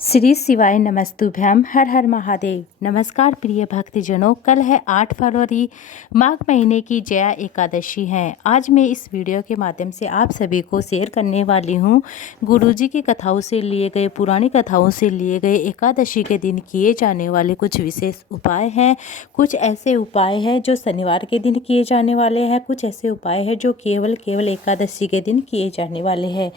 श्री शिवाय नमस्तुभ्यम। हर हर महादेव। नमस्कार प्रिय भक्तजनों, कल है 8 फरवरी, माघ महीने की जया एकादशी है। आज मैं इस वीडियो के माध्यम से आप सभी को शेयर करने वाली हूँ गुरुजी की कथाओं से लिए गए, पुरानी कथाओं से लिए गए एकादशी के दिन किए जाने वाले कुछ विशेष उपाय हैं। कुछ ऐसे उपाय हैं जो शनिवार के दिन किए जाने वाले हैं, कुछ ऐसे उपाय हैं जो केवल एकादशी के दिन किए जाने वाले हैं।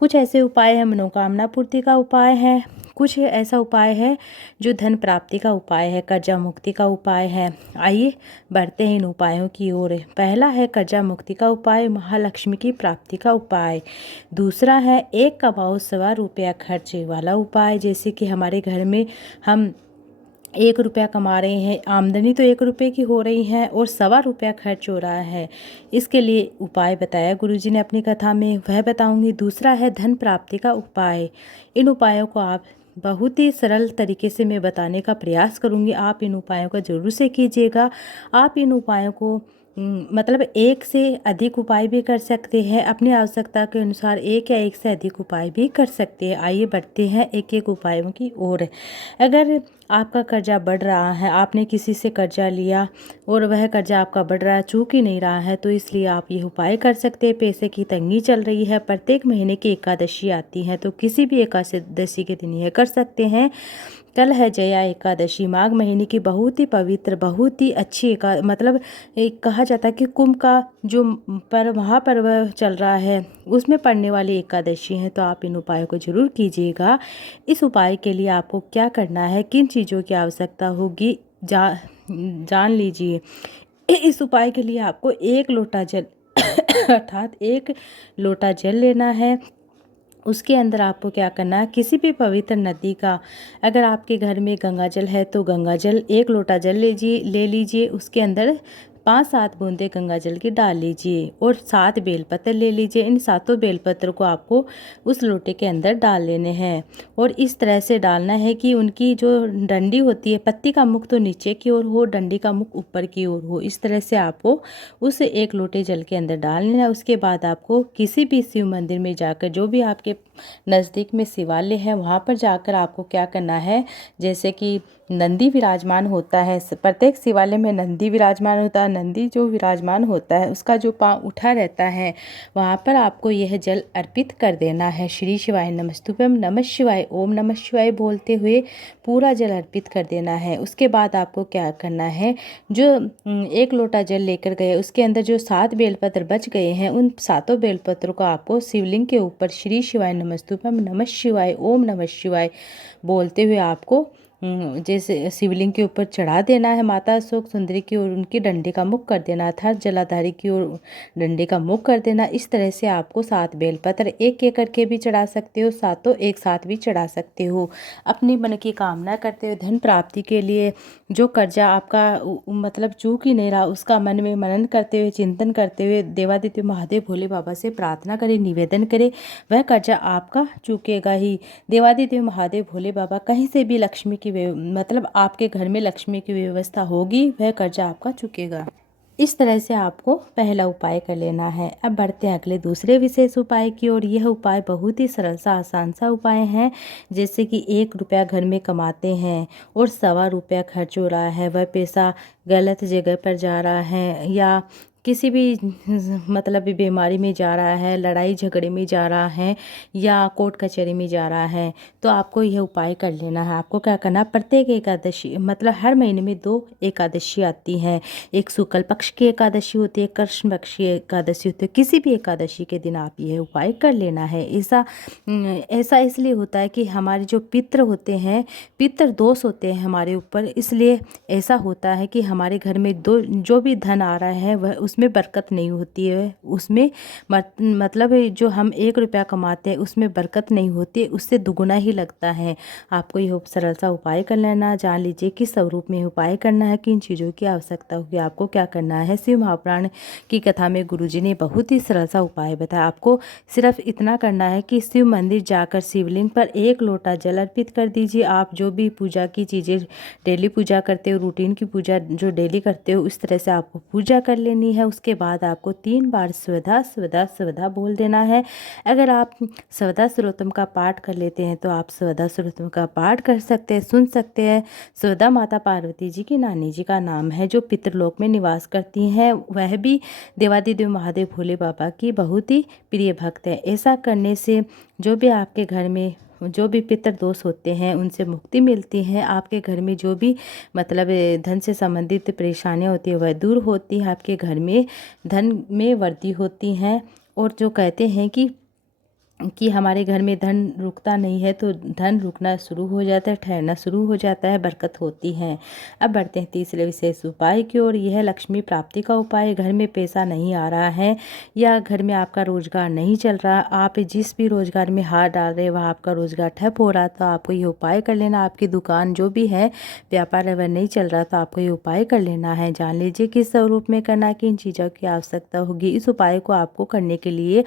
कुछ ऐसे उपाय हैं मनोकामना पूर्ति का उपाय है, कुछ ऐसा उपाय है जो धन प्राप्ति का उपाय है, कर्जा मुक्ति का उपाय है। आइए बढ़ते हैं इन उपायों की ओर। पहला है कर्जा मुक्ति का उपाय, महालक्ष्मी की प्राप्ति का उपाय। दूसरा है एक कमाओ सवा रुपया खर्चे वाला उपाय। जैसे कि हमारे घर में हम 1 रुपया कमा रहे हैं, आमदनी तो 1 रुपये की हो रही है और सवा रुपया खर्च हो रहा है। इसके लिए उपाय बताया गुरुजी ने अपनी कथा में, वह बताऊंगी। दूसरा है धन प्राप्ति का उपाय। इन उपायों को आप बहुत ही सरल तरीके से मैं बताने का प्रयास करूंगी। आप इन उपायों का जरूर से कीजिएगा। आप इन उपायों को मतलब एक से अधिक उपाय भी कर सकते हैं, अपनी आवश्यकता के अनुसार एक या एक से अधिक उपाय भी कर सकते हैं। आइए बढ़ते हैं एक एक उपायों की ओर। अगर आपका कर्जा बढ़ रहा है, आपने किसी से कर्जा लिया और वह कर्जा आपका बढ़ रहा है, चूक ही नहीं रहा है, तो इसलिए आप ये उपाय कर सकते हैं। पैसे की तंगी चल रही है, प्रत्येक महीने की एकादशी आती है, तो किसी भी एकादशी के दिन यह कर सकते हैं। कल है जया एकादशी, माघ महीने की बहुत ही पवित्र, बहुत ही अच्छी मतलब एक कहा जाता है कि कुंभ का जो महापर्व चल रहा है उसमें पड़ने वाली एकादशी है। तो आप इन उपायों को जरूर कीजिएगा। इस उपाय के लिए आपको क्या करना है, किन चीज़ों की आवश्यकता होगी जान लीजिए। इस उपाय के लिए आपको 1 लोटा जल अर्थात 1 लोटा जल लेना है। उसके अंदर आपको क्या करना है, किसी भी पवित्र नदी का, अगर आपके घर में गंगा जल है तो गंगा जल 1 लोटा जल ले लीजिए। उसके अंदर 5-7 बूंदे गंगा जल की डाल लीजिए और 7 बेलपत्र ले लीजिए। इन 7 बेलपत्र को आपको उस लोटे के अंदर डाल लेने हैं और इस तरह से डालना है कि उनकी जो डंडी होती है, पत्ती का मुख तो नीचे की ओर हो, डंडी का मुख ऊपर की ओर हो। इस तरह से आपको उस 1 लोटे जल के अंदर डाल लेना है। उसके बाद आपको किसी भी शिव मंदिर में जाकर, जो भी आपके नज़दीक में शिवालय है, वहाँ पर जाकर आपको क्या करना है, जैसे कि नंदी विराजमान होता है, प्रत्येक शिवालय में नंदी विराजमान होता है। नंदी जो विराजमान होता है उसका जो पाँव उठा रहता है, वहाँ पर आपको यह जल अर्पित कर देना है। श्री शिवाय नमस्तुभ्यम, नमः शिवाय, ओम नमः शिवाय बोलते हुए पूरा जल अर्पित कर देना है। उसके बाद आपको क्या करना है, जो 1 लोटा जल लेकर गए उसके अंदर जो 7 बेलपत्र बच गए हैं, उन 7 बेलपत्रों को आपको शिवलिंग के ऊपर श्री शिवाय नमस्तुभ्यम, नमः शिवाय, ओम नमः शिवाय बोलते हुए आपको जैसे शिवलिंग के ऊपर चढ़ा देना है। माता अशोक सुंदरी की ओर उनकी डंडे का मुख कर देना, अर्थात जलाधारी की ओर डंडे का मुख कर देना। इस तरह से आपको 7 बेलपत्र एक एक करके भी चढ़ा सकते हो, 7 एक साथ भी चढ़ा सकते हो। अपनी मन की कामना करते हुए धन प्राप्ति के लिए, जो कर्जा आपका मतलब चूक ही नहीं रहा, उसका मन में मनन करते हुए, चिंतन करते हुए देवादित्य महादेव भोले बाबा से प्रार्थना करें, निवेदन करें, वह कर्जा आपका चूकेगा ही। देवादिदेव महादेव भोले बाबा कहीं से भी लक्ष्मी की मतलब आपके घर में लक्ष्मी की व्यवस्था होगी, वह कर्जा आपका चुकेगा। इस तरह से आपको पहला उपाय कर लेना है। अब बढ़ते हैं अगले दूसरे विशेष उपाय की ओर। यह उपाय बहुत ही सरल सा आसान सा उपाय है। जैसे कि 1 रुपया घर में कमाते हैं और सवा रुपया खर्च हो रहा है, वह पैसा गलत जगह पर जा रहा है या किसी भी मतलब बीमारी में जा रहा है, लड़ाई झगड़े में जा रहा है या कोर्ट कचहरी में जा रहा है, तो आपको यह उपाय कर लेना है। आपको क्या करना है, प्रत्येक एकादशी मतलब हर महीने में 2 एकादशी आती हैं। एक शुक्ल पक्ष की एकादशी होती है, कृष्ण पक्ष की एकादशी होती है। किसी भी एकादशी के दिन आप यह उपाय कर लेना है। ऐसा इसलिए होता है कि हमारे जो पितृ होते हैं, पितृ दोष होते हैं हमारे ऊपर, इसलिए ऐसा होता है कि हमारे घर में जो भी धन आ रहा है वह उसमें बरकत नहीं होती है। उसमें मतलब जो हम 1 रुपया कमाते हैं उसमें बरकत नहीं होती, उससे दुगुना ही लगता है। आपको यह सरल सा उपाय कर लेना। जान लीजिए किस स्वरूप में उपाय करना है, किन चीज़ों की आवश्यकता होगी, आपको क्या करना है। शिव महापुराण की कथा में गुरुजी ने बहुत ही सरल सा उपाय बताया। आपको सिर्फ इतना करना है कि शिव मंदिर जाकर शिवलिंग पर 1 लोटा जल अर्पित कर दीजिए। आप जो भी पूजा की चीज़ें डेली पूजा करते हो, रूटीन की पूजा जो डेली करते हो, इस तरह से आपको पूजा कर लेनी है। है उसके बाद आपको 3 बार स्वधा स्वधा स्वधा बोल देना है। अगर आप स्वधा सर्वोत्तम का पाठ कर लेते हैं तो आप स्वधा सर्वोत्तम का पाठ कर सकते हैं, सुन सकते हैं। स्वधा माता पार्वती जी की नानी जी का नाम है जो पितृलोक में निवास करती हैं। वह भी देवादिदेव महादेव भोले बाबा की बहुत ही प्रिय भक्त है। ऐसा करने से जो भी आपके घर में जो भी पितृ दोष होते हैं उनसे मुक्ति मिलती है। आपके घर में जो भी मतलब धन से संबंधित परेशानियां होती है वह दूर होती है। आपके घर में धन में वृद्धि होती है। और जो कहते हैं कि हमारे घर में धन रुकता नहीं है तो धन रुकना शुरू हो जाता है, ठहरना शुरू हो जाता है, बरकत होती है। अब बढ़ते हैं तीसरे विशेष उपाय की ओर। यह लक्ष्मी प्राप्ति का उपाय। घर में पैसा नहीं आ रहा है या घर में आपका रोजगार नहीं चल रहा, आप जिस भी रोजगार में हाथ डाल रहे हैं वह आपका रोजगार ठप हो रहा, तो आपको ये उपाय कर लेना। आपकी दुकान जो भी है, व्यापार अगर नहीं चल रहा तो आपको ये उपाय कर लेना है। जान लीजिए किस स्वरूप में करना, किन चीज़ों की आवश्यकता होगी। इस उपाय को आपको करने के लिए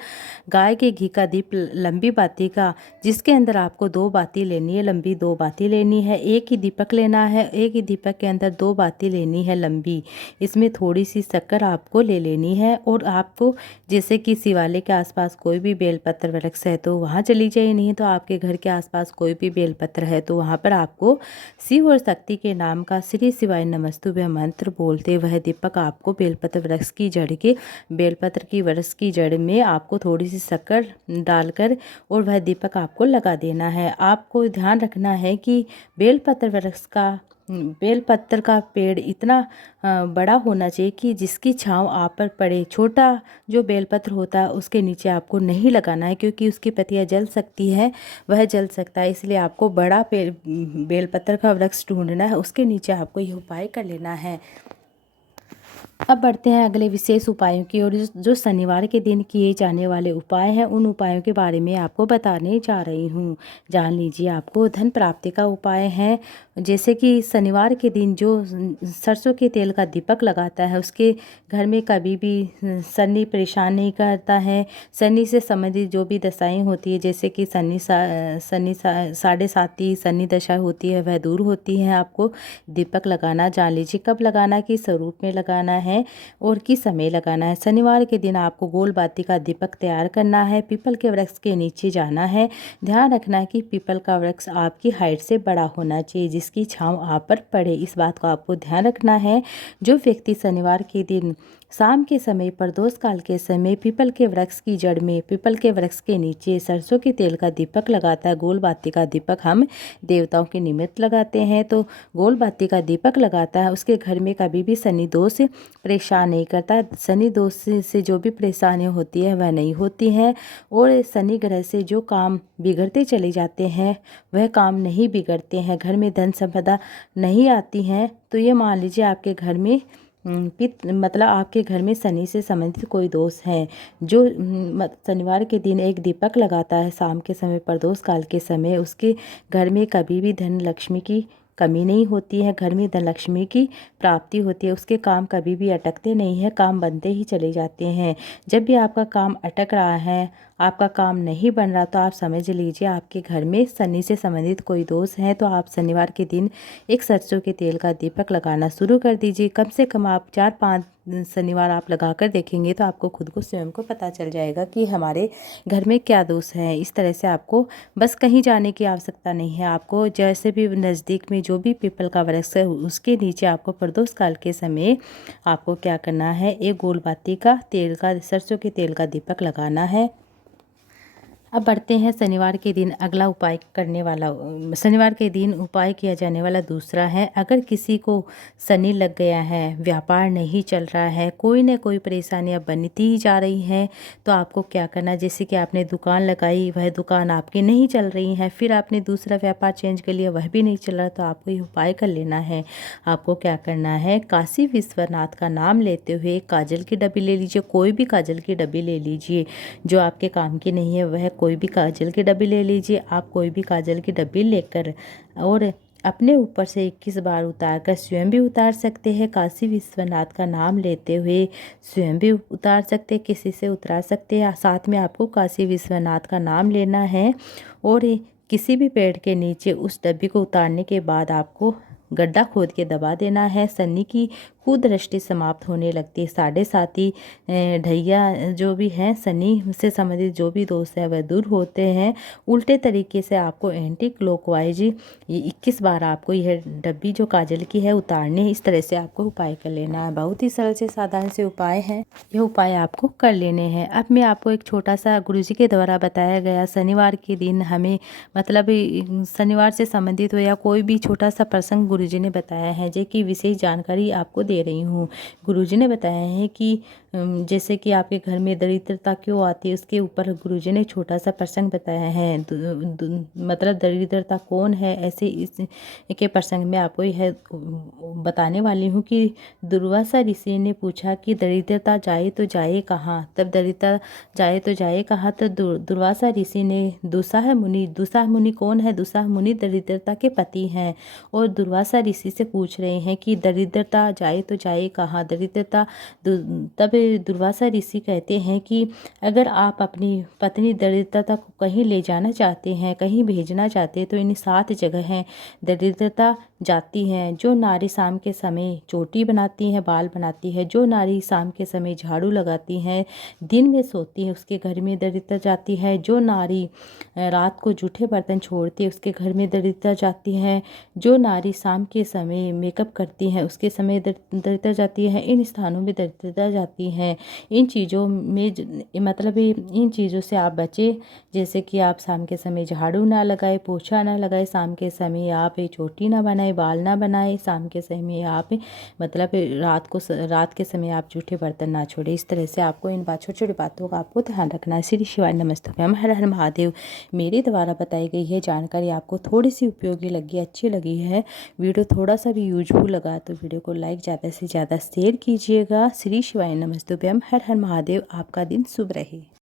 गाय के घी का दीप लंबी बाती का, जिसके अंदर आपको 2 बाती लेनी है, लंबी 2 बाती लेनी है। एक ही दीपक लेना है, एक ही दीपक के अंदर 2 बाती लेनी है लंबी। इसमें थोड़ी सी शक्कर आपको ले लेनी है। और आपको जैसे कि शिवालय के आसपास कोई भी बेलपत्र वृक्ष है तो वहाँ चली जाइए, नहीं तो आपके घर के आसपास कोई भी बेलपत्र है तो वहाँ पर आपको शिव और शक्ति के नाम का श्री शिवाय नमस्तुभ्यं मंत्र बोलते वह दीपक आपको बेलपत्र वृक्ष की जड़ के बेलपत्र की वृक्ष की जड़ में आपको थोड़ी सी शक्कर डालकर और वह दीपक आपको लगा देना है। आपको ध्यान रखना है कि बेलपत्र का पेड़ इतना बड़ा होना चाहिए कि जिसकी छांव आप पर पड़े। छोटा जो बेलपत्र होता है उसके नीचे आपको नहीं लगाना है क्योंकि उसकी पत्तियां जल सकती है, वह जल सकता है। इसलिए आपको बड़ा बेलपत्र का वृक्ष ढूंढना है, उसके नीचे आपको यह उपाय कर लेना है। अब बढ़ते हैं अगले विशेष उपायों की और जो शनिवार के दिन किए जाने वाले उपाय हैं उन उपायों के बारे में आपको बताने जा रही हूँ। जान लीजिए आपको धन प्राप्ति का उपाय है। जैसे कि शनिवार के दिन जो सरसों के तेल का दीपक लगाता है उसके घर में कभी भी शनि परेशान नहीं करता है। शनि से संबंधित जो भी दशाएं होती है, जैसे कि शनि 7.5 शनि दशा होती है, वह दूर होती है। आपको दीपक लगाना, जान लीजिए कब लगाना, किस स्वरूप में लगाना है और किस समय लगाना है। शनिवार के दिन आपको गोल बाती का दीपक तैयार करना है, पीपल के वृक्ष के नीचे जाना है। ध्यान रखना है कि पीपल का वृक्ष आपकी हाइट से बड़ा होना चाहिए, जिसकी छांव आप पर पड़े, इस बात को आपको ध्यान रखना है। जो व्यक्ति शनिवार के दिन शाम के समय प्रदोष काल के समय पीपल के वृक्ष की जड़ में, पीपल के वृक्ष के नीचे सरसों के तेल का दीपक लगाता है, गोल बाती का दीपक हम देवताओं के निमित्त लगाते हैं, तो गोल बाती का दीपक लगाता है, उसके घर में कभी भी शनि दोष परेशान नहीं करता। शनि दोष से जो भी परेशानी होती है वह नहीं होती है। और शनि ग्रह से जो काम बिगड़ते चले जाते हैं वह काम नहीं बिगड़ते हैं। घर में धन संपदा नहीं आती हैं। तो ये मान लीजिए आपके घर में मतलब आपके घर में शनि से संबंधित कोई दोष है। जो शनिवार के दिन एक दीपक लगाता है शाम के समय प्रदोष काल के समय, उसके घर में कभी भी धन लक्ष्मी की कमी नहीं होती है, घर में धन लक्ष्मी की प्राप्ति होती है। उसके काम कभी भी अटकते नहीं हैं, काम बनते ही चले जाते हैं। जब भी आपका काम अटक रहा है, आपका काम नहीं बन रहा, तो आप समझ लीजिए आपके घर में शनि से संबंधित कोई दोष है। तो आप शनिवार के दिन एक सरसों के तेल का दीपक लगाना शुरू कर दीजिए। कम से कम आप 4-5 शनिवार आप लगा कर देखेंगे तो आपको खुद को स्वयं को पता चल जाएगा कि हमारे घर में क्या दोष है। इस तरह से आपको बस कहीं जाने की आवश्यकता नहीं है। आपको जैसे भी नज़दीक में जो भी पीपल का वृक्ष है उसके नीचे आपको प्रदोष काल के समय आपको क्या करना है, एक गोल बाती का तेल का सरसों के तेल का दीपक लगाना है। अब बढ़ते हैं शनिवार के दिन अगला उपाय करने वाला। शनिवार के दिन उपाय किया जाने वाला दूसरा है, अगर किसी को शनि लग गया है, व्यापार नहीं चल रहा है, कोई न कोई परेशानियां बनती ही जा रही हैं, तो आपको क्या करना, जैसे कि आपने दुकान लगाई, वह दुकान आपकी नहीं चल रही है, फिर आपने दूसरा व्यापार चेंज कर लिया, वह भी नहीं चल रहा, तो आपको ये उपाय कर लेना है। आपको क्या करना है, काशी विश्वनाथ का नाम लेते हुए काजल की डब्बी ले लीजिए, कोई भी काजल की डब्बी ले लीजिए जो आपके काम की नहीं है, वह कोई भी काजल की डब्बी ले लीजिए। आप कोई भी काजल की डब्बी लेकर और अपने ऊपर से 21 बार उतार कर स्वयं भी उतार सकते हैं। काशी विश्वनाथ का नाम लेते हुए स्वयं भी उतार सकते, किसी से उतार सकते हैं। साथ में आपको काशी विश्वनाथ का नाम लेना है और किसी भी पेड़ के नीचे उस डब्बी को उतारने के बाद आपको गड्ढा खोद के दबा देना है। शनि की कुदृष्टि समाप्त होने लगती है। 7.5 ढैया जो भी हैं, शनि से संबंधित जो भी दोष है वह दूर होते हैं। उल्टे तरीके से आपको एंटी क्लॉकवाइज 21 बार आपको यह डब्बी जो काजल की है उतारनी है। इस तरह से आपको उपाय कर लेना है। बहुत ही सरल से साधारण से उपाय है, यह उपाय आपको कर लेने हैं। अब मैं आपको एक छोटा सा गुरुजी के द्वारा बताया गया शनिवार के दिन हमें मतलब शनिवार से संबंधित हो या कोई भी छोटा सा प्रसंग गुरुजी ने बताया है, जो कि विशेष जानकारी आपको दे रही हूँ। गुरुजी ने बताया है कि जैसे कि आपके घर में दरिद्रता क्यों आती है, उसके ऊपर गुरुजी ने छोटा सा प्रसंग बताया है। मतलब दरिद्रता कौन है, ऐसे इस के प्रसंग में आपको यह बताने वाली हूँ कि दुर्वासा ऋषि ने पूछा कि दरिद्रता जाए तो जाए कहाँ। तब दरिद्रता जाए तो जाए कहाँ, तो दुर्वासा ऋषि ने दुसाह मुनि कौन है? दुसाह मुनि दरिद्रता के पति हैं और दुर्वासा ऋषि से पूछ रहे हैं कि दरिद्रता जाए तो जाए कहाँ, दरिद्रता। तब दुर्वासा ऋषि कहते हैं कि अगर आप अपनी पत्नी दरिद्रता को कहीं ले जाना चाहते हैं, कहीं भेजना चाहते हैं, तो इन 7 जगह हैं दरिद्रता जाती हैं। जो नारी शाम के समय चोटी बनाती है, बाल बनाती है, जो नारी शाम के समय झाड़ू लगाती हैं, दिन में सोती है, उसके घर में दरिद्रता जाती है। जो नारी रात को जूठे बर्तन छोड़ती है, उसके घर में दरिद्रता जाती है। जो नारी शाम के समय मेकअप करती हैं, उसके समय दरिद्रता जाती है। इन स्थानों में दरिद्रता जाती है। इन चीज़ों में मतलब इन चीज़ों से आप बचें, जैसे कि आप शाम के समय झाड़ू ना लगाए, पोछा ना लगाए, शाम के समय आप चोटी ना बनाए, बाल ना बनाए, शाम के समय आप मतलब रात के समय आप जूठे बर्तन ना छोड़े। इस तरह से आपको इन छोटी छोटी बातों का आपको ध्यान रखना है। श्री शिवाय नमस्तुभ्यम, हर हर महादेव। मेरे द्वारा बताई गई है जानकारी आपको थोड़ी सी उपयोगी लगी, अच्छी लगी है, वीडियो थोड़ा सा भी यूजफुल लगा तो वीडियो को लाइक ज़्यादा से ज़्यादा शेयर कीजिएगा। श्री शिवाय नमस्तुभ्यम, हर हर महादेव। आपका दिन शुभ रहे।